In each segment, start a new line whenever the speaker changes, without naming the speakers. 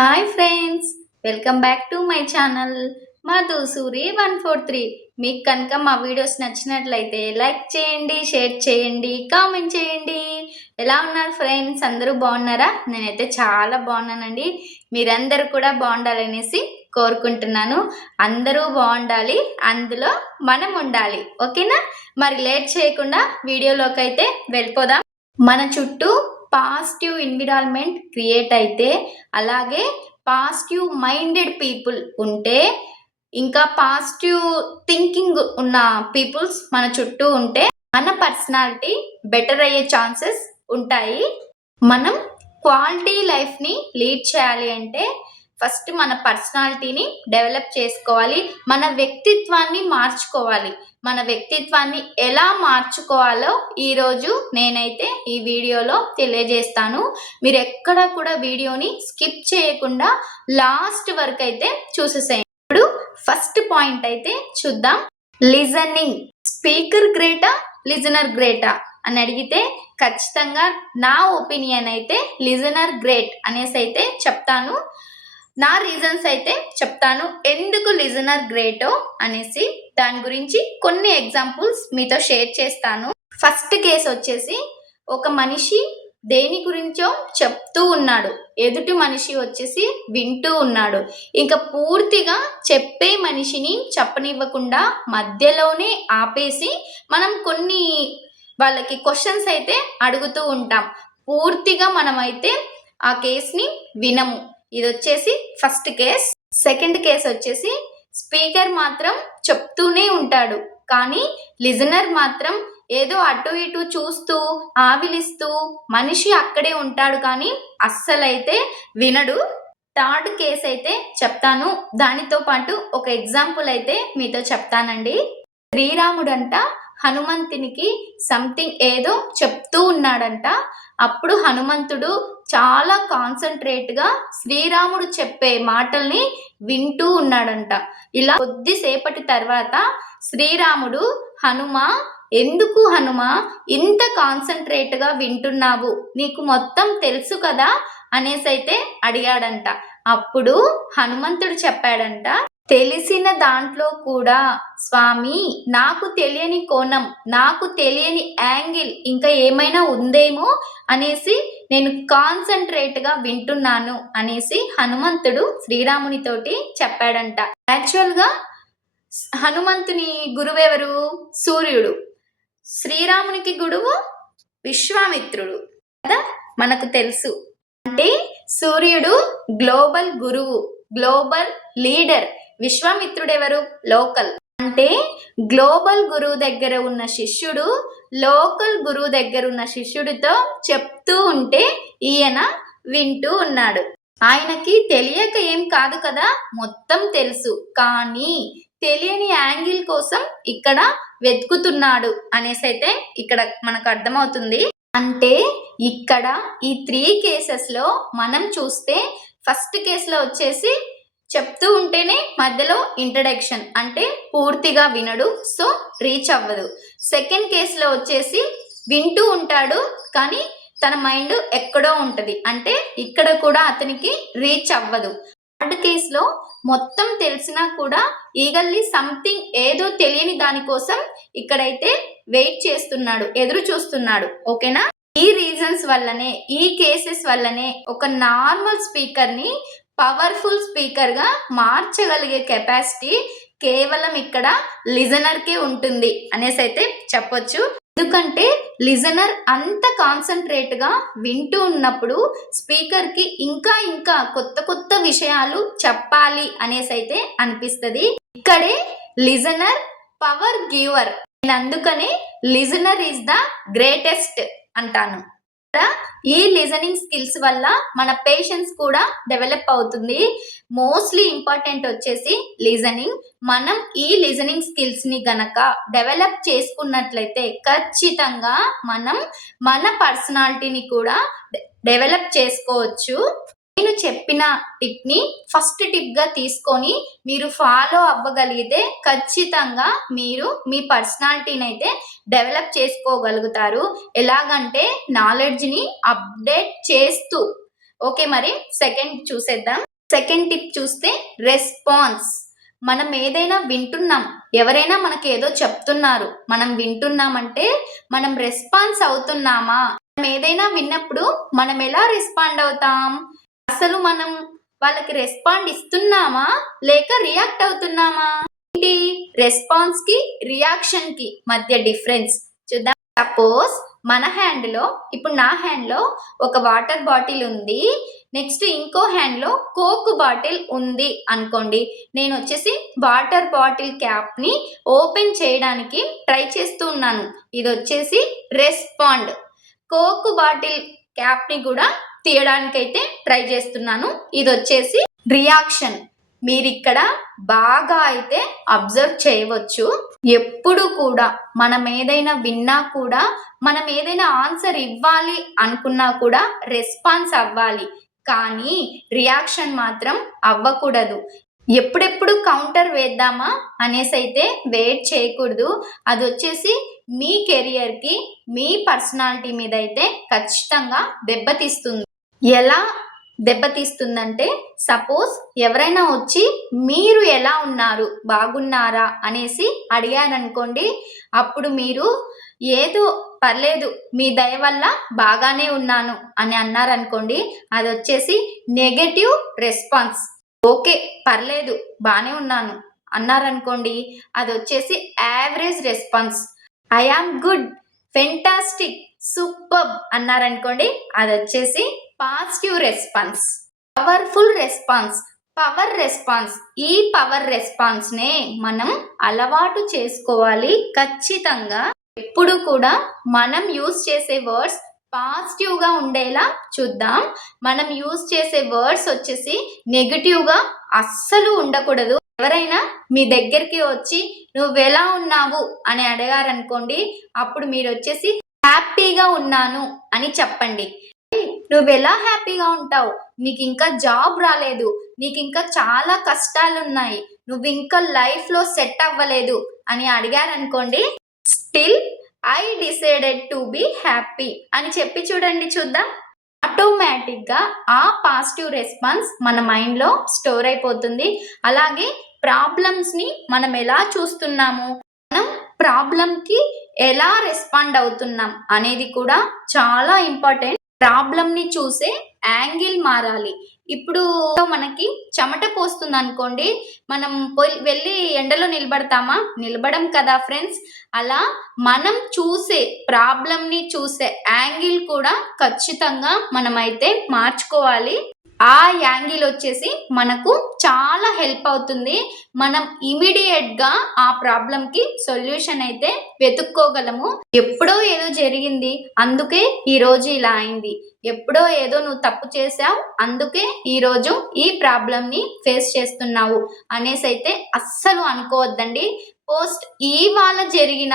Hi friends welcome back to my channel. మా Suri one four three. మీకు కనుక మా వీడియోస్ నచ్చినట్లయితే లైక్ చేయండి షేర్ చేయండి కామెంట్ చేయండి. ఎలా ఉన్నారు ఫ్రెండ్స్? అందరూ బాగున్నారా? నేనైతే చాలా బాగున్నానండి. మీరందరూ కూడా బాగుండాలనేసి కోరుకుంటున్నాను. అందరూ బాగుండాలి అందులో మనం ఉండాలి. ఓకేనా? మరి లేట్ చేయకుండా వీడియోలోకి అయితే వెళ్ళిపోదాం. మన చుట్టూ పాజిటివ్ ఎన్విరాన్మెంట్ క్రియేట్ అయితే అలాగే పాజిటివ్ మైండెడ్ పీపుల్ ఉంటే ఇంకా పాజిటివ్ థింకింగ్ ఉన్న పీపుల్స్ మన చుట్టూ ఉంటే మన పర్సనాలిటీ బెటర్ అయ్యే ఛాన్సెస్ ఉంటాయి. మనం క్వాలిటీ లైఫ్ని లీడ్ చేయాలి అంటే ఫస్ట్ మన పర్సనాలిటీని డెవలప్ చేసుకోవాలి మన వ్యక్తిత్వాన్ని మార్చుకోవాలి. మన వ్యక్తిత్వాన్ని ఎలా మార్చుకోవాలో ఈరోజు నేనైతే ఈ వీడియోలో తెలియజేస్తాను. మీరు ఎక్కడ కూడా వీడియోని స్కిప్ చేయకుండా లాస్ట్ వరకు అయితే చూసేసేయండి. ఇప్పుడు ఫస్ట్ పాయింట్ అయితే చూద్దాం. లిజనింగ్. Speaker గ్రేటా listener గ్రేటా? అని అడిగితే ఖచ్చితంగా నా ఒపీనియన్ అయితే లిజనర్ గ్రేట్ అనేసి అయితే చెప్తాను. నా రీజన్స్ అయితే చెప్తాను. ఎందుకు లిజనర్ గ్రేటో అనేసి దాని గురించి కొన్ని ఎగ్జాంపుల్స్ మీతో షేర్ చేస్తాను. ఫస్ట్ కేసు వచ్చేసి ఒక మనిషి దేని గురించో చెప్తూ ఉన్నాడు. ఎదుటి మనిషి వచ్చేసి వింటూ ఉన్నాడు. ఇంకా పూర్తిగా చెప్పే మనిషిని చెప్పనివ్వకుండా మధ్యలోనే ఆపేసి మనం కొన్ని వాళ్ళకి క్వశ్చన్స్ అయితే అడుగుతూ ఉంటాం. పూర్తిగా మనమైతే ఆ కేసుని వినము. ఇది వచ్చేసి ఫస్ట్ కేస్. సెకండ్ కేస్ వచ్చేసి స్పీకర్ మాత్రం చెప్తూనే ఉంటాడు. కానీ లిజనర్ మాత్రం ఏదో అటు ఇటు చూస్తూ ఆవిలిస్తూ మనిషి అక్కడే ఉంటాడు కానీ అస్సలైతే వినడు. థర్డ్ కేస్ అయితే చెప్తాను. దానితో పాటు ఒక ఎగ్జాంపుల్ అయితే మీతో చెప్తానండి. శ్రీరాముడంట హనుమంతునికి సంథింగ్ ఏదో చెప్తూ ఉన్నాడంట. అప్పుడు హనుమంతుడు చాలా కాన్సన్ట్రేట్గా శ్రీరాముడు చెప్పే మాటల్ని వింటూ ఉన్నాడంట. ఇలా కొద్దిసేపటి తర్వాత శ్రీరాముడు హనుమ ఎందుకు హనుమ? ఇంత కాన్సన్ట్రేట్గా వింటున్నావు? నీకు మొత్తం తెలుసు కదా? అనేసి అయితే అడిగాడంట. అప్పుడు హనుమంతుడు చెప్పాడంట తెలిసిన దాంట్లో కూడా స్వామి నాకు తెలియని కోణం నాకు తెలియని యాంగిల్ ఇంకా ఏమైనా ఉందేమో? అనేసి నేను కాన్సన్ట్రేట్గా వింటున్నాను అనేసి హనుమంతుడు శ్రీరామునితోటి చెప్పాడంట. యాక్చువల్గా హనుమంతుని గురువెవరు సూర్యుడు. శ్రీరామునికి గురువు విశ్వామిత్రుడు. కదా? మనకు తెలుసు. అంటే సూర్యుడు గ్లోబల్ గురువు గ్లోబల్ లీడర్. విశ్వామిత్రుడెవరు? లోకల్. అంటే గ్లోబల్ గురువు దగ్గర ఉన్న శిష్యుడు లోకల్ గురువు దగ్గర ఉన్న శిష్యుడితో చెప్తూ ఉంటే ఈయన వింటూ ఉన్నాడు. ఆయనకి తెలియక ఏం కాదు కదా? మొత్తం తెలుసు. కానీ తెలియని యాంగిల్ కోసం ఇక్కడ వెతుకుతున్నాడు అనేసి అయితే ఇక్కడ మనకు అర్థమవుతుంది. అంటే ఇక్కడ ఈ త్రీ కేసెస్లో మనం చూస్తే ఫస్ట్ కేసులో వచ్చేసి చెప్తూ ఉంటేనే మధ్యలో ఇంట్రడక్షన్ అంటే పూర్తిగా వినడు సో రీచ్ అవ్వదు. సెకండ్ కేసులో వచ్చేసి వింటూ ఉంటాడు కానీ తన మైండ్ ఎక్కడో ఉంటుంది. అంటే ఇక్కడ కూడా అతనికి రీచ్ అవ్వదు. థర్డ్ కేసులో మొత్తం తెలిసినా కూడా ఈగల్లీ సంథింగ్ ఏదో తెలియని దానికోసం ఇక్కడైతే వెయిట్ చేస్తున్నాడు ఎదురు చూస్తున్నాడు. ఓకేనా ఈ రీజన్స్ వల్లనే ఈ కేసెస్ వల్లనే ఒక నార్మల్ స్పీకర్ని పవర్ఫుల్ స్పీకర్గా మార్చగలిగే కెపాసిటీ కేవలం ఇక్కడ లిజనర్కే ఉంటుంది అనేసి అయితే చెప్పొచ్చు. ఎందుకంటే లిజనర్ అంత కాన్సన్ట్రేట్గా వింటూ ఉన్నప్పుడు స్పీకర్కి ఇంకా ఇంకా కొత్త కొత్త విషయాలు చెప్పాలి అనేసి అయితే అనిపిస్తుంది. ఇక్కడే లిజనర్ పవర్ గివర్. నేను అందుకనే లిజనర్ ఈజ్ ద గ్రేటెస్ట్ అంటాను. ఈ లిజనింగ్ స్కిల్స్ వల్ల మన పేషెన్స్ కూడా డెవలప్ అవుతుంది. మోస్ట్లీ ఇంపార్టెంట్ వచ్చేసి లిజనింగ్ మనం ఈ లిజనింగ్ స్కిల్స్ని గనక డెవలప్ చేసుకున్నట్లయితే ఖచ్చితంగా మనం మన పర్సనాలిటీని కూడా డెవలప్ చేసుకోవచ్చు. నేను చెప్పిన టిప్ని ఫస్ట్ టిప్గా తీసుకొని మీరు ఫాలో అవ్వగలిగితే ఖచ్చితంగా మీరు మీ పర్సనాలిటీని అయితే డెవలప్ చేసుకోగలుగుతారు. ఎలాగంటే నాలెడ్జ్ని అప్డేట్ చేస్తూ. ఓకే మరి సెకండ్ చూసేద్దాం. సెకండ్ టిప్ చూస్తే రెస్పాన్స్. మనం ఏదైనా వింటున్నాం ఎవరైనా మనకి ఏదో చెప్తున్నారు మనం వింటున్నామంటే మనం రెస్పాన్స్ అవుతున్నామా? మనం ఏదైనా విన్నప్పుడు మనం ఎలా రెస్పాండ్ అవుతాం? అసలు మనం వాళ్ళకి రెస్పాండ్ ఇస్తున్నామా? లేక రియాక్ట్ అవుతున్నామా? ఏంటి? రెస్పాన్స్కి రియాక్షన్కి మధ్య డిఫరెన్స్. చూద్దాం. సపోజ్ మన హ్యాండ్లో ఇప్పుడు నా హ్యాండ్లో ఒక వాటర్ బాటిల్ ఉంది. నెక్స్ట్ ఇంకో హ్యాండ్లో కోక్ బాటిల్ ఉంది అనుకోండి. నేను వచ్చేసి వాటర్ బాటిల్ క్యాప్ని ఓపెన్ చేయడానికి ట్రై చేస్తూ ఉన్నాను. ఇది వచ్చేసి రెస్పాండ్. కోక్ బాటిల్ క్యాప్ని కూడా తీయడానికైతే ట్రై చేస్తున్నాను. ఇది వచ్చేసి రియాక్షన్. మీరు ఇక్కడ బాగా అయితే అబ్జర్వ్ చేయవచ్చు. ఎప్పుడు కూడా మనం ఏదైనా విన్నా కూడా మనం ఏదైనా ఆన్సర్ ఇవ్వాలి అనుకున్నా కూడా రెస్పాన్స్ అవ్వాలి. కానీ రియాక్షన్ మాత్రం అవ్వకూడదు. ఎప్పుడెప్పుడు కౌంటర్ వేద్దామా అనేసి అయితే వెయిట్ చేయకూడదు. అది వచ్చేసి మీ కెరియర్కి మీ పర్సనాలిటీ మీద అయితే ఖచ్చితంగా దెబ్బతీస్తుంది. ఎలా దెబ్బతీస్తుందంటే సపోజ్ ఎవరైనా వచ్చి మీరు ఎలా ఉన్నారు? బాగున్నారా? అనేసి అడిగారనుకోండి అప్పుడు మీరు ఏదో పర్లేదు మీ దయ వల్ల బాగానే ఉన్నాను అని అన్నారనుకోండి అది వచ్చేసి నెగటివ్ రెస్పాన్స్ ఓకే పర్లేదు బాగానే ఉన్నాను అన్నారనుకోండి అది వచ్చేసి average response I am good fantastic super అన్నారనుకోండి అది వచ్చేసి positive response. Powerful response. Power response. ఈ పవర్ రెస్పాన్స్నే మనం అలవాటు చేసుకోవాలి ఖచ్చితంగా. ఎప్పుడు కూడా మనం యూస్ చేసే వర్డ్స్ పాజిటివ్గా ఉండేలా చూద్దాం. మనం యూజ్ చేసే వర్డ్స్ వచ్చేసి నెగిటివ్గా అస్సలు ఉండకూడదు. ఎవరైనా మీ దగ్గరికి వచ్చి నువ్వు ఎలా ఉన్నావు? అని అడిగారనుకోండి అప్పుడు మీరు వచ్చేసి హ్యాపీగా ఉన్నాను అని చెప్పండి. నువ్వు ఎలా హ్యాపీగా ఉంటావు? నీకు ఇంకా జాబ్ రాలేదు. నీకు ఇంకా చాలా కష్టాలు ఉన్నాయి నువ్వు ఇంకా లైఫ్లో సెట్ అవ్వలేదు అని అడిగారనుకోండి still I decided to be happy అని చెప్పి చూడండి చూద్దాం. ఆటోమేటిక్గా ఆ పాజిటివ్ రెస్పాన్స్ మన మైండ్లో స్టోర్ అయిపోతుంది. అలాగే ప్రాబ్లమ్స్ని మనం ఎలా చూస్తున్నాము? మనం ప్రాబ్లంకి ఎలా రెస్పాండ్ అవుతున్నాం అనేది కూడా చాలా ఇంపార్టెంట్. ప్రాబ్లంని చూసే యాంగిల్ మారాలి. ఇప్పుడు మనకి చెమట పోస్తుంది అనుకోండి మనం వెళ్ళి ఎండలో నిలబడతామా? నిలబడం కదా ఫ్రెండ్స్. అలా మనం చూసే ప్రాబ్లంని చూసే యాంగిల్ కూడా ఖచ్చితంగా మనమైతే మార్చుకోవాలి. ఆ యాంగిల్ వచ్చేసి మనకు చాలా హెల్ప్ అవుతుంది. మనం ఇమీడియట్గా ఆ ప్రాబ్లంకి సొల్యూషన్ అయితే వెతుక్కోగలము. ఎప్పుడో ఏదో జరిగింది అందుకే ఈరోజు ఇలా అయింది. ఎప్పుడో ఏదో నువ్వు తప్పు చేసావు అందుకే ఈరోజు ఈ ప్రాబ్లమ్ని ఫేస్ చేస్తున్నావు అనేసి అయితే అస్సలు అనుకోవద్దండి. పోస్ట్ ఇవాళ జరిగిన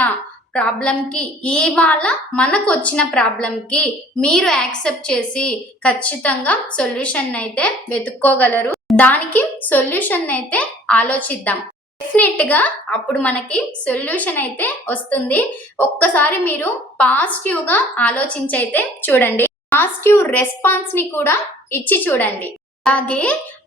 ప్రాబ్లంకి ఇవాళ మనకు వచ్చిన ప్రాబ్లంకి మీరు యాక్సెప్ట్ చేసి ఖచ్చితంగా సొల్యూషన్ అయితే వెతుక్కోగలరు. దానికి సొల్యూషన్ అయితే ఆలోచిద్దాం. డెఫినెట్గా అప్పుడు మనకి సొల్యూషన్ అయితే వస్తుంది. ఒక్కసారి మీరు పాజిటివ్గా ఆలోచించైతే చూడండి. పాజిటివ్ రెస్పాన్స్ని కూడా ఇచ్చి చూడండి. అలాగే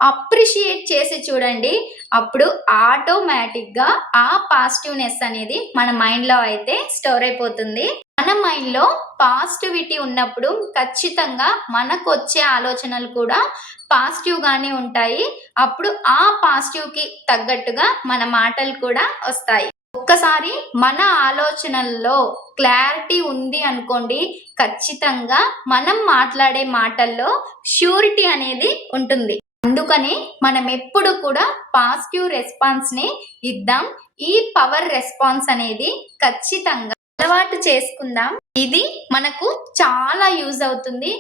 అప్రిషియేట్ చేసి చూడండి. అప్పుడు ఆటోమేటిక్గా ఆ పాజిటివ్నెస్ అనేది మన మైండ్లో అయితే స్టోర్ అయిపోతుంది. మన మైండ్లో పాజిటివిటీ ఉన్నప్పుడు ఖచ్చితంగా మనకు వచ్చే ఆలోచనలు కూడా పాజిటివ్గానే ఉంటాయి. అప్పుడు ఆ పాజిటివ్కి తగ్గట్టుగా మన మాటలు కూడా వస్తాయి. ఒక్కసారి మన ఆలోచనల్లో క్లారిటీ ఉంది అనుకోండి ఖచ్చితంగా మనం మాట్లాడే మాటల్లో ష్యూరిటీ అనేది ఉంటుంది. అందుకని మనం ఎప్పుడు కూడా పాజిటివ్ రెస్పాన్స్ని ఇద్దాం. ఈ పవర్ రెస్పాన్స్ అనేది ఖచ్చితంగా అలవాటు చేసుకుందాం. ఇది మనకు చాలా యూజ్ అవుతుంది.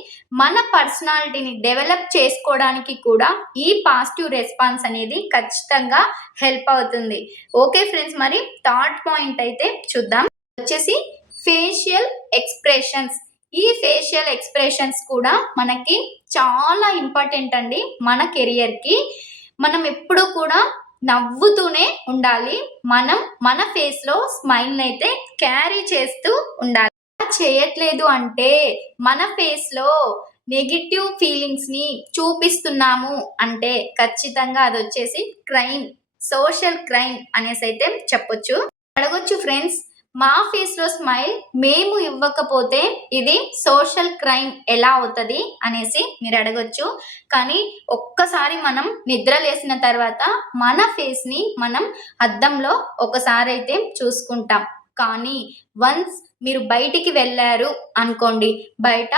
మన పర్సనాలిటీని డెవలప్ చేసుకోవడానికి కూడా ఈ పాజిటివ్ రెస్పాన్స్ అనేది ఖచ్చితంగా హెల్ప్ అవుతుంది. ఓకే ఫ్రెండ్స్ మరి థర్డ్ పాయింట్ అయితే చూద్దాం. వచ్చేసి ఫేషియల్ ఎక్స్ప్రెషన్స్. ఈ ఫేషియల్ ఎక్స్ప్రెషన్స్ కూడా మనకి చాలా ఇంపార్టెంట్ అండి మన కెరియర్కి. మనం ఎప్పుడూ కూడా నవ్వుతూనే ఉండాలి. మనం మన ఫేస్లో స్మైల్ని అయితే క్యారీ చేస్తూ ఉండాలి. చేయట్లేదు అంటే మన ఫేస్లో నెగిటివ్ ఫీలింగ్స్ని చూపిస్తున్నాము అంటే ఖచ్చితంగా అది వచ్చేసి క్రైమ్ సోషల్ క్రైమ్ అనేసి అయితే చెప్పొచ్చు. అడగొచ్చు ఫ్రెండ్స్ మా ఫేస్లో స్మైల్ మేము ఇవ్వకపోతే ఇది సోషల్ క్రైమ్ ఎలా అవుతుంది అనేసి మీరు అడగొచ్చు. కానీ ఒక్కసారి మనం నిద్ర లేసిన తర్వాత మన ఫేస్ని మనం అద్దంలో ఒకసారి అయితే చూసుకుంటాం. కానీ వన్స్ మీరు బయటికి వెళ్ళారు అనుకోండి బయట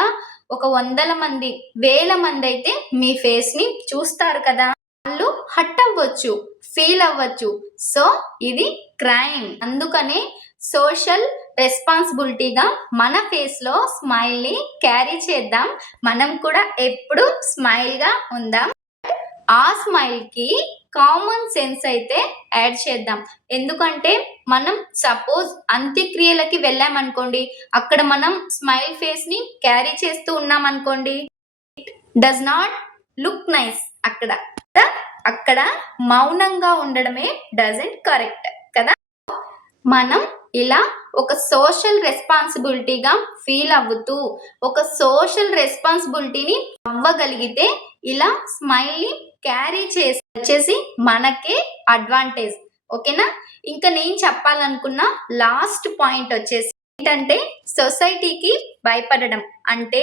ఒక వందల మంది వేల మంది అయితే మీ ఫేస్ని చూస్తారు కదా. వాళ్ళు హట్ అవ్వచ్చు ఫీల్ అవ్వచ్చు. సో ఇది క్రైమ్ అందుకనే సోషల్ రెస్పాన్సిబిలిటీగా మన ఫేస్లో స్మైల్ని క్యారీ చేద్దాం. మనం కూడా ఎప్పుడు స్మైల్గా ఉందాం. ఆ స్మైల్కి కామన్ సెన్స్ అయితే యాడ్ చేద్దాం. ఎందుకంటే మనం సపోజ్ అంత్యక్రియలకి వెళ్ళామనుకోండి అక్కడ మనం స్మైల్ ఫేస్ని క్యారీ చేస్తూ ఉన్నాం అనుకోండి డస్ నాట్ లుక్ నైస్ అక్కడ. అక్కడ మౌనంగా ఉండడమే డజంట్ కరెక్ట్ కదా? మనం ఇలా ఒక సోషల్ రెస్పాన్సిబిలిటీగా ఫీల్ అవుతూ ఒక సోషల్ రెస్పాన్సిబిలిటీని అవ్వగలిగితే ఇలా స్మైల్ని క్యారీ చేసి వచ్చేసి మనకే అడ్వాంటేజ్ ఓకేనా ఇంకా నేను చెప్పాలనుకున్న లాస్ట్ పాయింట్ వచ్చేసి ఏంటంటే సొసైటీకి భయపడడం. అంటే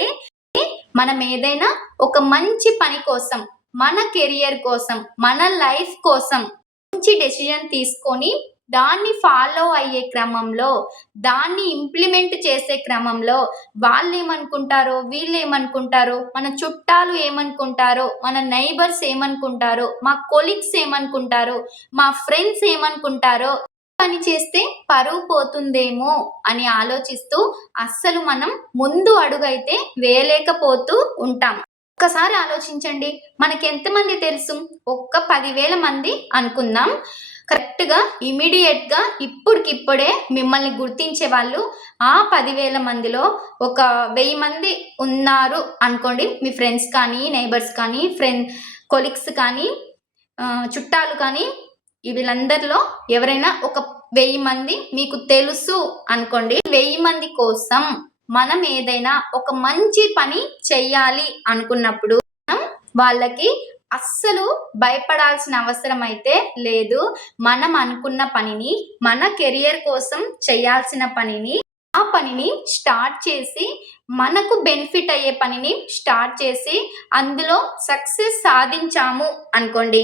మనం ఏదైనా ఒక మంచి పని కోసం మన కెరియర్ కోసం మన లైఫ్ కోసం మంచి డెసిజన్ తీసుకొని దాన్ని ఫాలో అయ్యే క్రమంలో దాన్ని ఇంప్లిమెంట్ చేసే క్రమంలో వాళ్ళు ఏమనుకుంటారో వీళ్ళు ఏమనుకుంటారో మన చుట్టాలు ఏమనుకుంటారో మన నైబర్స్ ఏమనుకుంటారో మా కొలీగ్స్ ఏమనుకుంటారో మా ఫ్రెండ్స్ ఏమనుకుంటారో పని చేస్తే పరువు పోతుందేమో అని ఆలోచిస్తూ అస్సలు మనం ముందు అడుగైతే వేయలేకపోతూ ఉంటాం. ఒక్కసారి ఆలోచించండి మనకి ఎంతమంది తెలుసు? ఒక్క పదివేల మంది అనుకుందాం. కరెక్ట్గా ఇమీడియట్గా ఇప్పటికిప్పుడే మిమ్మల్ని గుర్తించే వాళ్ళు ఆ పదివేల మందిలో ఒక వెయ్యి మంది ఉన్నారు అనుకోండి. మీ ఫ్రెండ్స్ కానీ నైబర్స్ కానీ ఫ్రెండ్ కొలీగ్స్ కానీ చుట్టాలు కానీ వీళ్ళందరిలో ఎవరైనా ఒక వెయ్యి మంది మీకు తెలుసు అనుకోండి. వెయ్యి మంది కోసం మనం ఏదైనా ఒక మంచి పని చెయ్యాలి అనుకున్నప్పుడు వాళ్ళకి అస్సలు భయపడాల్సిన అవసరం అయితే లేదు. మనం అనుకున్న పనిని మన కెరియర్ కోసం చేయాల్సిన పనిని ఆ పనిని స్టార్ట్ చేసి మనకు బెనిఫిట్ అయ్యే పనిని స్టార్ట్ చేసి అందులో సక్సెస్ సాధించాము అనుకోండి.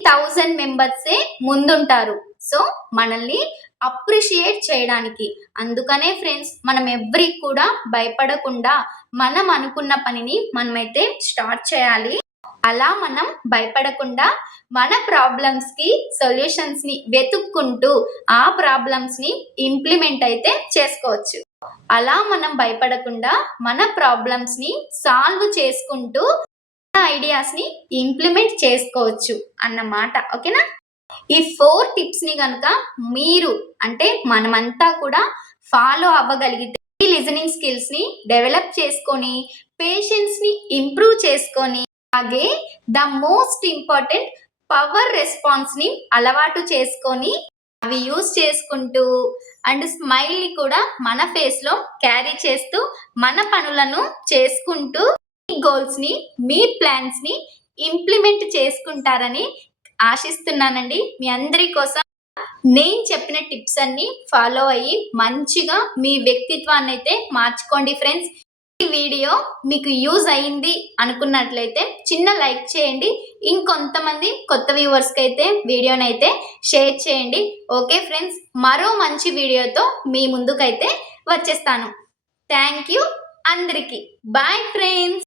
థౌజండ్ మెంబర్సే ముందుంటారు. సో మనల్ని అప్రిషియేట్ చేయడానికి. అందుకనే ఫ్రెండ్స్ మనం ఎవ్రీ కూడా భయపడకుండా మనం అనుకున్న పనిని మనమైతే స్టార్ట్ చేయాలి. అలా మనం భయపడకుండా మన ప్రాబ్లమ్స్కి సొల్యూషన్స్ని వెతుక్కుంటూ ఆ ప్రాబ్లమ్స్ని ఇంప్లిమెంట్ అయితే చేసుకోవచ్చు. అలా మనం భయపడకుండా మన ప్రాబ్లమ్స్ని సాల్వ్ చేసుకుంటూ ఐడియాస్ని ఇంప్లిమెంట్ చేసుకోవచ్చు అన్నమాట. ఓకేనా? ఈ ఫోర్ టిప్స్ని కనుక మీరు అంటే మనమంతా కూడా ఫాలో అవ్వగలిగితే ఈ లిజనింగ్ స్కిల్స్ని డెవలప్ చేసుకొని పేషెన్స్ని ఇంప్రూవ్ చేసుకొని అలాగే ద మోస్ట్ ఇంపార్టెంట్ పవర్ రెస్పాన్స్ని అలవాటు చేసుకొని అవి యూజ్ చేసుకుంటూ అండ్ స్మైల్ని కూడా మన ఫేస్లో క్యారీ చేస్తూ మన పనులను చేసుకుంటూ మీ గోల్స్ని మీ ప్లాన్స్ని ఇంప్లిమెంట్ చేసుకుంటారని ఆశిస్తున్నానండి. మీ అందరి కోసం నేను చెప్పిన టిప్స్ అన్ని ఫాలో అయ్యి మంచిగా మీ వ్యక్తిత్వాన్ని అయితే మార్చుకోండి ఫ్రెండ్స్. ఈ వీడియో మీకు యూజ్ అయ్యింది అనుకున్నట్లయితే చిన్న లైక్ చేయండి. ఇంకొంతమంది కొత్త వ్యూవర్స్కి అయితే వీడియోని అయితే షేర్ చేయండి. ఓకే ఫ్రెండ్స్ మరో మంచి వీడియోతో మీ ముందుకైతే వచ్చేస్తాను. థ్యాంక్ యూ అందరికీ. Bye friends.